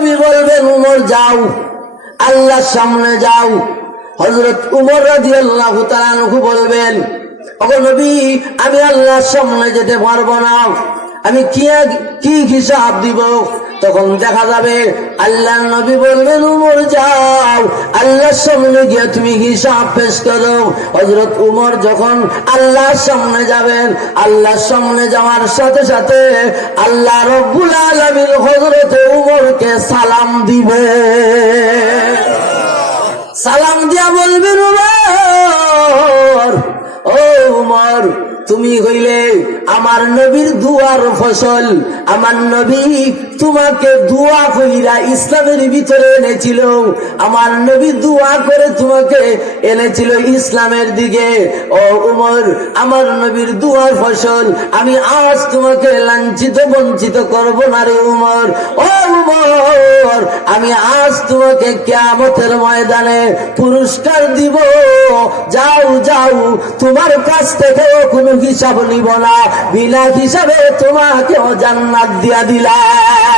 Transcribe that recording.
নবী বলবেন উমর যাও, আল্লাহর সামনে যাও। হযরত উমর রাদিয়াল্লাহু তাআলা আনহু বলবেন, ওগো নবী, আমি আল্লাহর সামনে যেতে পারবো না, আমি কি হিসাব দিব? তখন দেখা যাবে আল্লাহর নবী বলবেন উমর যাও, আল্লাহর সামনে গিয়ে তুমি হিসাব পেশ করো। হযরত উমর যখন আল্লাহর সামনে যাবেন, আল্লাহর সামনে যাওয়ার সাথে সাথে আল্লাহ রব্বুল আলামিন হযরত উমরকে সালাম দিবে। সালাম দিয়া বলবেন উমর, ও উমর, তুমি হইলে আমার নবীর দুয়ার ফসল। আমার নবী তোমাকে দোয়া কইরা ইসলামের ভিতরে এনেছিল, আমার নবী দোয়া করে তোমাকে এনেছিল ইসলামের দিকে। ও উমর, আমার নবীর দুয়ার ফসল, আমি আজ তোমাকে লাঞ্ছিত বঞ্চিত করব না রে উমর। ও উমর, আমি আজ তোমাকে কিয়ামতের ময়দানে পুরস্কার দিব। যাও যাও, তোমার কাছ থেকে কোনো হিসাব নিব না, বিনা হিসাবে তোমাকে জান্নাত দিয়া দিলাম।